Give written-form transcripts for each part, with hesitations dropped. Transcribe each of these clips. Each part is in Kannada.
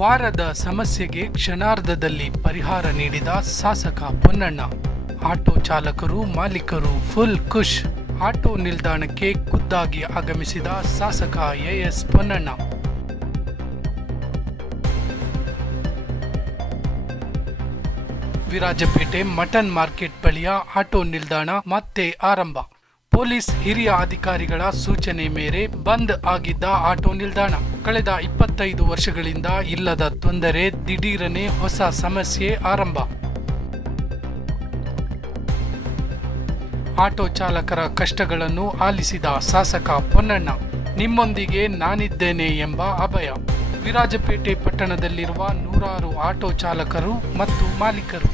ವಾರದ ಸಮಸ್ಯೆಗೆ ಕ್ಷಣಾರ್ಧದಲ್ಲಿ ಪರಿಹಾರ ನೀಡಿದ ಶಾಸಕ ಪೊನ್ನಣ್ಣ. ಆಟೋ ಚಾಲಕರು ಮಾಲೀಕರು ಫುಲ್ ಖುಷ್. ಆಟೋ ನಿಲ್ದಾಣಕ್ಕೆ ಖುದ್ದಾಗಿ ಆಗಮಿಸಿದ ಶಾಸಕ A S Ponnanna. Virajpet mutton market ಬಳಿಯ ಆಟೋ ನಿಲ್ದಾಣ ಮತ್ತೆ ಆರಂಭ. ಪೊಲೀಸ್ ಹಿರಿಯ ಅಧಿಕಾರಿಗಳ ಸೂಚನೆ ಮೇರೆ ಬಂದ್ ಆಗಿದ್ದ ಆಟೋ ನಿಲ್ದಾಣ ಕಳೆದ 25 ವರ್ಷಗಳಿಂದ ಇಲ್ಲದ ತೊಂದರೆ, ದಿಢೀರನೆ ಹೊಸ ಸಮಸ್ಯೆ ಆರಂಭ. ಆಟೋ ಚಾಲಕರ ಕಷ್ಟಗಳನ್ನು ಆಲಿಸಿದ ಶಾಸಕ ಪೊನ್ನಣ್ಣ, ನಿಮ್ಮೊಂದಿಗೆ ನಾನಿದ್ದೇನೆ ಎಂಬ ಅಭಯ. ವಿರಾಜಪೇಟೆ ಪಟ್ಟಣದಲ್ಲಿರುವ ನೂರಾರು ಆಟೋ ಚಾಲಕರು ಮತ್ತು ಮಾಲೀಕರು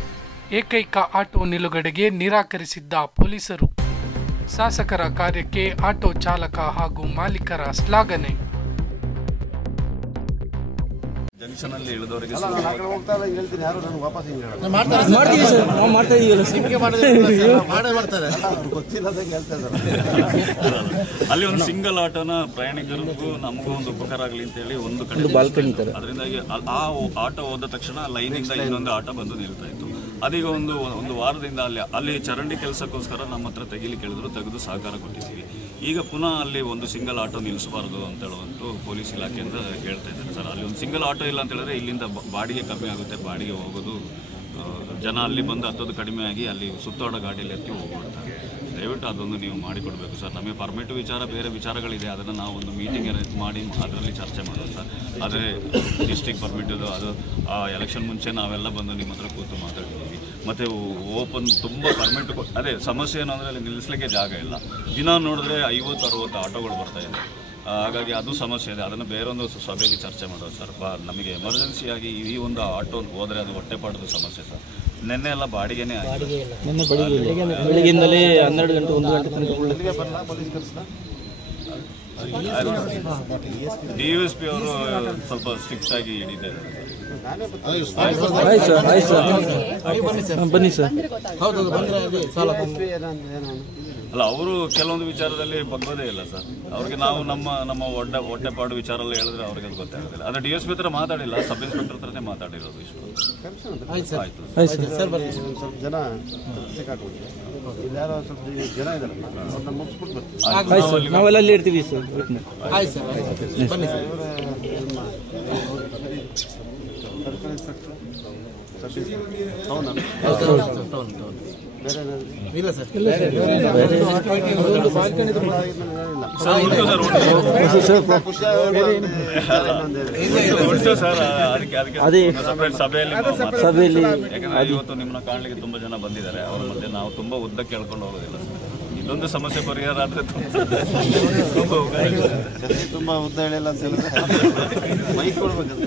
ಏಕೈಕ ಆಟೋ ನಿಲುಗಡೆಗೆ ನಿರಾಕರಿಸಿದ್ದ ಪೊಲೀಸರು. ಶಾಸಕರ ಕಾರ್ಯಕ್ಕೆ ಆಟೋ ಚಾಲಕ ಹಾಗೂ ಮಾಲೀಕರ ಶ್ಲಾಘನೆ. ಜಂಕ್ಷನಲ್ಲಿ ಇಳಿದವರಿಗೆ ಅಲ್ಲಿ ಒಂದು ಸಿಂಗಲ್ ಆಟೋನ ಪ್ರಯಾಣಿಕರಿಗೂ ನಮಗೂ ಒಂದು ಉಪಕಾರ ಆಗಲಿ ಅಂತ ಹೇಳಿ ಒಂದು ಕಡೆ ಅದರಿಂದಾಗಿ ಆ ಆಟೋ ಹೋದ ತಕ್ಷಣ ಲೈನಿಂದ ಇನ್ನೊಂದು ಆಟೋ ಬಂದು ನಿಲ್ತಾ ಇತ್ತು. ಅದೀಗ ಒಂದು ವಾರದಿಂದ ಅಲ್ಲಿ ಚರಂಡಿ ಕೆಲಸಕ್ಕೋಸ್ಕರ ನಮ್ಮ ಹತ್ರ ತೆಗಿಲಿ ಕೇಳಿದ್ರು, ತೆಗೆದು ಸಹಕಾರ ಕೊಟ್ಟಿದ್ದೀವಿ. ಈಗ ಪುನಃ ಅಲ್ಲಿ ಒಂದು ಸಿಂಗಲ್ ಆಟೋ ನಿಲ್ಲಿಸಬಾರ್ದು ಅಂತ ಹೇಳುವಂತೂ ಪೊಲೀಸ್ ಇಲಾಖೆಯಿಂದ ಹೇಳ್ತಾ ಇದ್ದಾರೆ ಸರ್. ಅಲ್ಲಿ ಒಂದು ಸಿಂಗಲ್ ಆಟೋ ಇಲ್ಲ ಅಂತ ಹೇಳಿದ್ರೆ ಇಲ್ಲಿಂದ ಬಾಡಿಗೆ ಕಮ್ಮಿ ಆಗುತ್ತೆ, ಬಾಡಿಗೆ ಹೋಗೋದು ಜನ ಅಲ್ಲಿ ಬಂದು ಹತ್ತೋದು ಕಡಿಮೆ ಆಗಿ ಅಲ್ಲಿ ಸುತ್ತೋಡ ಗಾಡಿಯಲ್ಲಿ ಎತ್ತಿ ಹೋಗ್ಬಿಡ್ತಾರೆ. ದಯವಿಟ್ಟು ಅದೊಂದು ನೀವು ಮಾಡಿಕೊಡ್ಬೇಕು ಸರ್. ನಮಗೆ ಪರ್ಮಿಟ್ ವಿಚಾರ ಬೇರೆ ವಿಚಾರಗಳಿದೆ, ಅದನ್ನು ನಾವು ಒಂದು ಮೀಟಿಂಗ್ ಅರೇಂಜ್ ಮಾಡಿ ಅದರಲ್ಲಿ ಚರ್ಚೆ ಮಾಡೋದು ಸರ್. ಆದರೆ ಡಿಸ್ಟ್ರಿಕ್ಟ್ ಪರ್ಮಿಟದು ಅದು ಎಲೆಕ್ಷನ್ ಮುಂಚೆ ನಾವೆಲ್ಲ ಬಂದು ನಿಮ್ಮ ಹತ್ರ ಕೂತು ಮಾತಾಡ್ತೀವಿ. ಮತ್ತು ಓಪನ್ ತುಂಬ ಪರ್ಮಿಟ್ ಅದೇ ಸಮಸ್ಯೆ ಏನು ಅಂದರೆ ಅಲ್ಲಿ ನಿಲ್ಲಿಸಲಿಕ್ಕೆ ಜಾಗ ಇಲ್ಲ. ದಿನ ನೋಡಿದ್ರೆ 50-60 ಆಟೋಗಳು ಬರ್ತಾಯಿದೆ. ಹಾಗಾಗಿ ಅದು ಸಮಸ್ಯೆ ಇದೆ. ಅದನ್ನು ಬೇರೊಂದು ಸಭೆಯಲ್ಲಿ ಚರ್ಚೆ ಮಾಡೋದು ಸರ್. ನಮಗೆ ಎಮರ್ಜೆನ್ಸಿಯಾಗಿ ಈ ಒಂದು ಆಟೋ ಹೋದರೆ ಅದು ಹೊಟ್ಟೆಪಾಡೋದು ಸಮಸ್ಯೆ ಸರ್. ನಿನ್ನೆ ಎಲ್ಲ ಬಾಡಿಗೆನೇ ಬೆಳಿಗ್ಗೆಯಿಂದಲೇ 12 ಗಂಟೆ 1 ಗಂಟೆ DSP ಅವರು ಸ್ವಲ್ಪ ಸ್ಟ್ರಿಕ್ಟ್ ಆಗಿ ಹಿಡಿತಾ ಇದ್ದಾರೆ. ಬನ್ನಿ ಸರ್. ಅಲ್ಲ, ಅವರು ಕೆಲವೊಂದು ವಿಚಾರದಲ್ಲಿ ಬಗ್ಗೋದೇ ಇಲ್ಲ ಸರ್. ಅವ್ರಿಗೆ ನಾವು ನಮ್ಮ ಹೊಟ್ಟೆಪಾಡು ವಿಚಾರ ಎಲ್ಲ ಹೇಳಿದ್ರೆ ಅವ್ರಿಗೆ ಅದು ಗೊತ್ತಾಗೋದಿಲ್ಲ. ಅದು DSP ಹತ್ರ ಮಾತಾಡಿಲ್ಲ, ಸಬ್ ಇನ್ಸ್ಪೆಕ್ಟರ್ ಹತ್ರನೇ ಮಾತಾಡಿರೋದು ಇಷ್ಟು. ಆಯ್ತು ಸ್ವಲ್ಪ ಜನ ನಾವೆಲ್ಲ ಅಲ್ಲಿ ಇರ್ತೀವಿ ಸರ್. ಬನ್ನಿ ಸರ್. ಇಲ್ಲ ಸರ್, ಸಭೆಯಲ್ಲಿ ಯಾಕಂದ್ರೆ ಇವತ್ತು ನಿಮ್ಮನ್ನ ಕಾಣಲಿಕ್ಕೆ ತುಂಬಾ ಜನ ಬಂದಿದ್ದಾರೆ. ಅವ್ರ ಮಧ್ಯೆ ನಾವು ತುಂಬಾ ಉದ್ದ ಕೇಳ್ಕೊಂಡು ಹೋಗೋದಿಲ್ಲ ಸರ್. ಇದೊಂದು ಸಮಸ್ಯೆ ಪರಿಹಾರ ಆದ್ರೆ ತುಂಬಾ ಉದ್ದ ಹೇಳಿಲ್ಲ ಅಂತ ಹೇಳಿದ್ರೆ ಮೈಕ್ ಕೊಡ್ಬೇಕಂತ.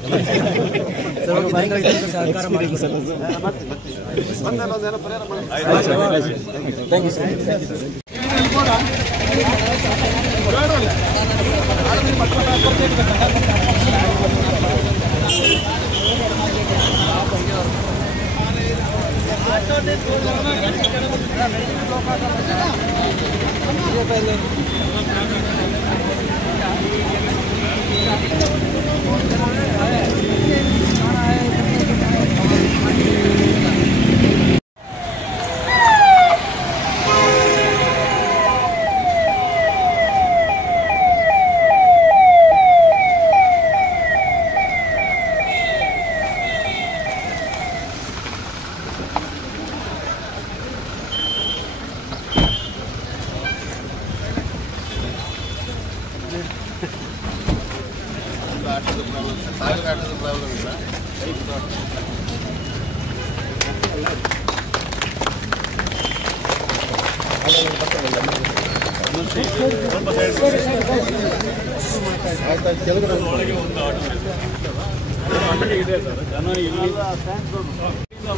ಜನ ಇಲ್ಲಿ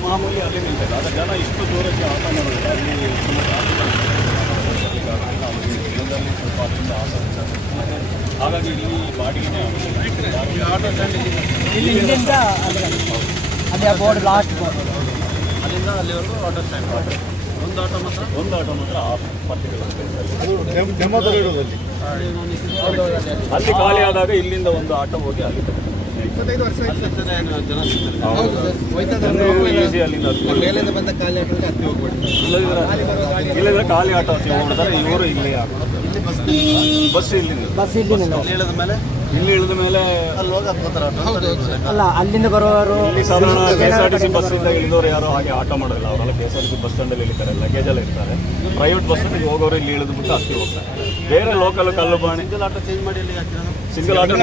ಮಾಮೂಲಿ ಅಲ್ಲಿ ನಿಲ್ತಾರೆ. ಆದ ಜನ ಇಷ್ಟು ದೂರಕ್ಕೆ ಆಟ ಮಾಡೋದಿಲ್ಲ. ಅಲ್ಲಿ ಸ್ವಲ್ಪ ಅದರಿಂದ ಹಾಗಾಗಿ ಇಲ್ಲಿ ಬಾಡಿಗೆನೇ ಆಟೋ ಇಲ್ಲಿಂದ ಅದೇ ಬೋರ್ಡ್ ಲಾಸ್ಟ್ ಅಲ್ಲಿಂದ ಅಲ್ಲಿವರೆಗೂ ಆಟೋ ಸ್ಟ್ಯಾಂಡ್. ಒಂದು ಆಟೋ ಮಾತ್ರ ಅಲ್ಲಿ ಖಾಲಿ ಆದಾಗ ಇಲ್ಲಿಂದ ಒಂದು ಆಟೋ ಹೋಗಿ ಅಲ್ಲಿ 25 ವರ್ಷ ಈಸಿ ಅಲ್ಲಿಂದ ಮೇಲಿಂದ ಬಂದ ಖಾಲಿ ಆಟೋಗೆ ಹತ್ತಿ ಹೋಗ್ಬಿಟ್ಟು ಇಲ್ಲದ್ರೆ ಖಾಲಿ ಆಟೋ ಹತ್ತಿ ಹೋಗ್ಬಿಡ್ತಾರೆ. ಇವರು ಇಲ್ಲಿ ಬಸ್ ಇಳಿದ ಮೇಲೆ ಇಲ್ಲಿ ಇಳಿದ ಮೇಲೆ ಅಲ್ಲಿ ಹೋಗಿ ಹತ್ಕೋತಾರೆ ಅಲ್ಲ ಅಲ್ಲಿಂದ ಬರೋರು ಇಲ್ಲಿ ಸಾಧಾರಣ KSRTC ಬಸ್ ಇಂದ ಇಳಿದವರು ಯಾರು ಹಾಗೆ ಆಟೋ ಮಾಡೋದಿಲ್ಲ. ಅವರೆಲ್ಲ KSRTC ಬಸ್ ಸ್ಟ್ಯಾಂಡ್ ಅಲ್ಲಿ ಇಳಿತಾರೆ, ಲಗೇಜ್ ಎಲ್ಲ ಇರ್ತಾರೆ. ಪ್ರೈವೇಟ್ ಬಸ್ ಸ್ಟ್ಯಾಂಡ್ ಹೋಗೋರು ಇಲ್ಲಿ ಇಳಿದ್ಬಿಟ್ಟು ಹತ್ತಿ ಹೋಗ್ತಾರೆ. ಬೇರೆ ಲೋಕಲ್ ಕಲ್ಲುಬಾಣಿ ಸಿಂಗಲ್ ಆಟೋ ಚೇಂಜ್ ಮಾಡಿ ಇಲ್ಲಿ ಸಿಂಗಲ್ ಆಟೋ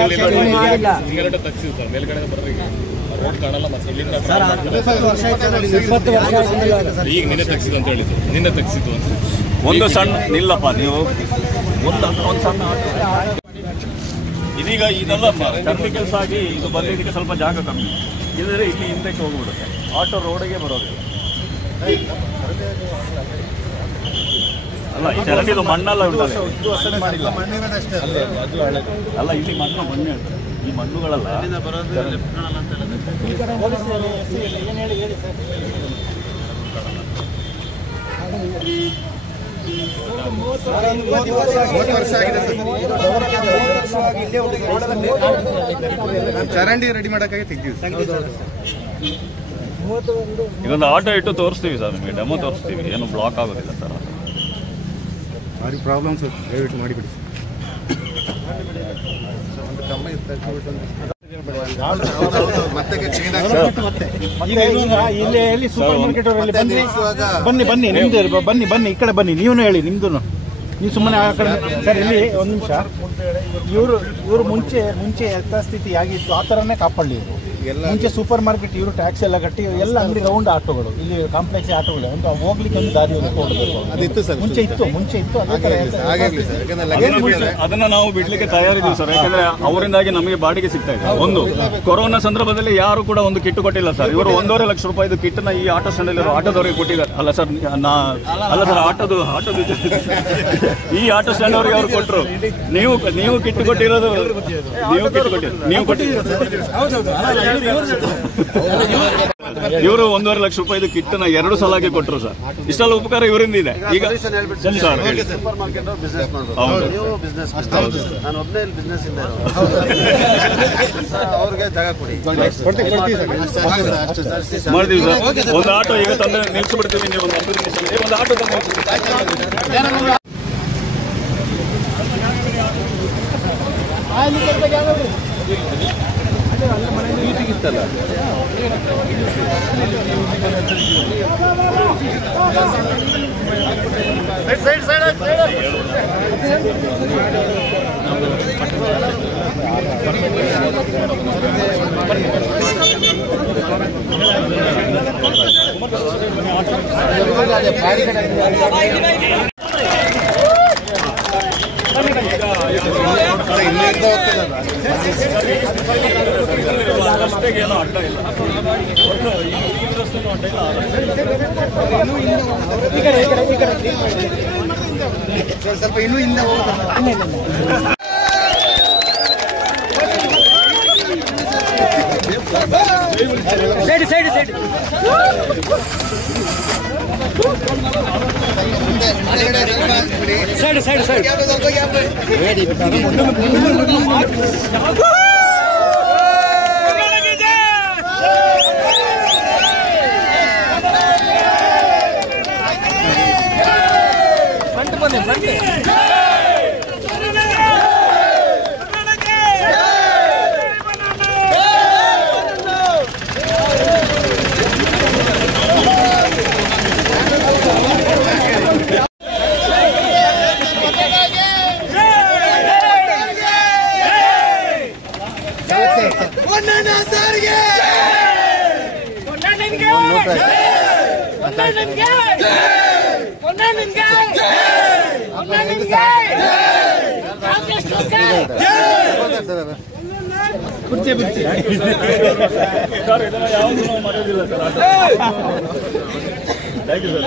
ಈಗ ನಿನ್ನೆ ತೆಗ್ಸಿದ್ದು ಅಂತ ಹೇಳಿದ್ದು, ನಿನ್ನೆ ತೆಗ್ಸಿದ್ದು ಅಂತ. ಒಂದು ಸಣ್ಣ ನಿಲ್ಲಪ್ಪ ನೀವು ಒಂದು ಸಣ್ಣ ಆಟೋ ಇದೀಗ ಇದೆಲ್ಲ ಕಮ್ಮಿ ಕೆಲಸ ಆಗಿ ಇದು ಬಂದಿದ್ದಕ್ಕೆ ಸ್ವಲ್ಪ ಜಾಗ ಕಮ್ಮಿ. ಇಲ್ಲದ್ರೆ ಇಲ್ಲಿ ಹಿಂದಕ್ಕೆ ಹೋಗ್ಬಿಡುತ್ತೆ, ಆಟೋ ರೋಡಿಗೆ ಬರೋದಿಲ್ಲ. ಅಲ್ಲ ಈ ಚರಂಡಿದು ಮಣ್ಣೆಲ್ಲ ಉಂಟಲ್ಲ, ಅಲ್ಲ ಇಲ್ಲಿ ಮಣ್ಣು ಹೇಳ್ತಾರೆ. ಈ ಮಣ್ಣುಗಳೆಲ್ಲ ಚರಂಡಿ ರೆಡಿ ಮಾಡಕ್ಕಾಗಿ ತೆಗ್ದಿವಿ. ಇದೊಂದು ಆಟೋ ಇಟ್ಟು ತೋರಿಸ್ತೀವಿ ಸರ್, ನಿಮಗೆ ಡೆಮೋ ತೋರಿಸ್ತೀವಿ. ಏನು ಬ್ಲಾಕ್ ಆಗೋದಿಲ್ಲ ಸರ್. ಭಾರಿ ಪ್ರಾಬ್ಲಮ್ಸ್ ದಯವಿಟ್ಟು ಮಾಡಿಬಿಡಿ. ಇಲ್ಲಿ ಸೂಪರ್ ಮಾರ್ಕೆಟ್ ಅವರಲ್ಲಿ ಬನ್ನಿ ನಿಮ್ದು ಬನ್ನಿ ಈ ಕಡೆ ಬನ್ನಿ. ನೀವು ಹೇಳಿ ನಿಮ್ದು. ನೀವು ಸುಮ್ಮನೆ ಆ ಕಡೆ ಸರ್. ಇಲ್ಲಿ ಒಂದು ನಿಮಿಷ. ಇವರು ಮುಂಚೆ ಯಥಾಸ್ಥಿತಿ ಆಗಿತ್ತು ಆ ಥರನೇ ಕಾಪಾಡಲಿ. ಮುಂಚೆ ಸೂಪರ್ ಮಾರ್ಕೆಟ್ ಇವರು ಟ್ಯಾಕ್ಸ್ ಎಲ್ಲ ಕಟ್ಟಿ ಎಲ್ಲ ಅಂಗಡಿ ರೌಂಡ್ ಆಟೋಗಳು ಇಲ್ಲಿ ಕಾಂಪ್ಲೆಕ್ಸ್ ಆಟೋಗಳು ಒಂದು ಹೋಗ್ಲಿಕ್ಕೆ ಒಂದು ದಾರಿ ಅದಿತ್ತು ಸರ್. ಮುಂಚೆ ಇತ್ತು ಅದೇ ಥರ ಅದನ್ನ ನಾವು ಬಿಡ್ಲಿಕ್ಕೆ ತಯಾರಿದ್ದೀವಿ ಸರ್. ಯಾಕಂದ್ರೆ ಅವರಿಂದಾಗಿ ನಮಗೆ ಬಾಡಿಗೆ ಸಿಗ್ತಾ ಇದೆ. ಒಂದು ಕೊರೋನಾ ಸಂದರ್ಭದಲ್ಲಿ ಯಾರು ಕೂಡ ಒಂದು ಕಿಟ್ ಕೊಟ್ಟಿಲ್ಲ ಸರ್. ಇವರು 1.5 ಲಕ್ಷ ರೂಪಾಯಿ ಕಿಟ್ನ ಈ ಆಟೋ ಸ್ಟ್ಯಾಂಡ್ ಅಲ್ಲಿ ಆಟೋದವರಿಗೆ ಕೊಟ್ಟಿದ್ದಾರೆ. ಅಲ್ಲ ಸರ್ ಆಟೋದು ಈ ಆಟೋ ಸ್ಟ್ಯಾಂಡ್ ಅವರಿಗೆ ಅವ್ರು ಕೊಟ್ಟರು. ನೀವು ಕಿಟ್ ಕೊಟ್ಟಿರೋದು ನೀವು ಕೊಟ್ಟಿದ್ದೀರ. ಇವರು 1.5 ಲಕ್ಷ ರೂಪಾಯಿ ಕಿಟ್ನ 2 ಸಲಾಗಿ ಕೊಟ್ಟರು ಸರ್. ಇಷ್ಟೆಲ್ಲ ಉಪಕಾರ ಇವರಿಂದ ಇದೆ. ಈಗ ಸೂಪರ್ ಮಾರ್ಕೆಟ್ ಬಿಸ್ನೆಸ್ ಮಾಡ್ಬೋದು, ನೀವು ಬಿಸ್ನೆಸ್ ನಾನು ಒಬ್ಬನೇ ಇಲ್ಲಿ ಬಿಸ್ನೆಸ್ ಇಂದ ಅವ್ರಿಗೆ ಜಾಗ ಕೊಡಿ, ಮಾಡ್ತೀವಿ ಸರ್. ಒಂದು ಆಟೋ ಈಗ ತಂದ್ರೆ ನಿಲ್ಸಿಬಿಡ್ತೀವಿ. ನೀವು ಒಂದು ಆಟೋ ತಂದು ರಸ್ತೆಗೆ ಏನೋ ಅಡ್ಡ ಇಲ್ಲ, ರಸ್ತೆನೂ ಅಡ್ಡ ಇಲ್ಲ. ಸ್ವಲ್ಪ ಇನ್ನೂ ಹಿಂದೆ ಸೈಡ್ ಸರ್ ಇದನ್ನ ಯಾವುದು ನಾವು ಮರೆಯೋದಿಲ್ಲ ಸರ್. Thank you sir.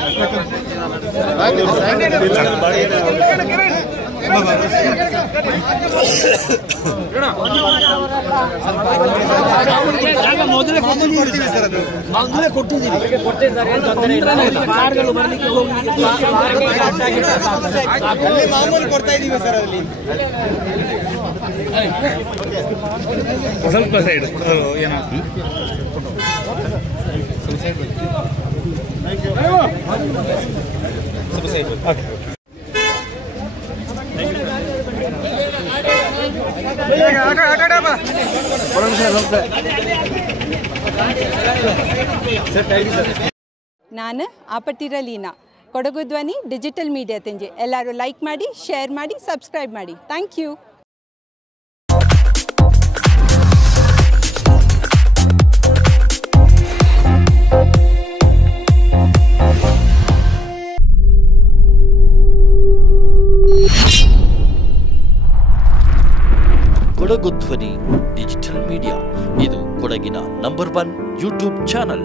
ಮೊದಲೇ ಕೊಟ್ಟಿದ್ದೀವಿ ಸರ್, ಅದು ಮೊದಲೇ ಕೊಟ್ಟಿದ್ದೀವಿ. ಕೊಟ್ಟೆ ಸರ್, ಏನು ತೊಂದರೆ ಇಲ್ಲ. ಕಾರ್ಗಳು ಬರ್ಲಿಕ್ಕೆ ಹೋಗ್ಲಿಕ್ಕೆ ಮಾಮೂಲಿ ಕೊಡ್ತಾ ಇದ್ದೀವಿ ಸರ್. ಅಲ್ಲಿ ಸ್ವಲ್ಪ ಸೈಡ್ ಏನೋ ನಾನು ಆಪಟ್ಟಿರ ಲೀನಾ, ಕೊಡಗು ಧ್ವನಿ ಡಿಜಿಟಲ್ ಮೀಡಿಯಾ ತಂಜೆ. ಎಲ್ಲರೂ ಲೈಕ್ ಮಾಡಿ, ಶೇರ್ ಮಾಡಿ, ಸಬ್ಸ್ಕ್ರೈಬ್ ಮಾಡಿ. Thank you. ಕೊಡಗು ಧ್ವನಿ ಡಿಜಿಟಲ್ ಮೀಡಿಯಾ ಇದು ಕೊಡಗಿನ ನಂಬರ್ 1 ಯೂಟ್ಯೂಬ್ ಚಾನಲ್.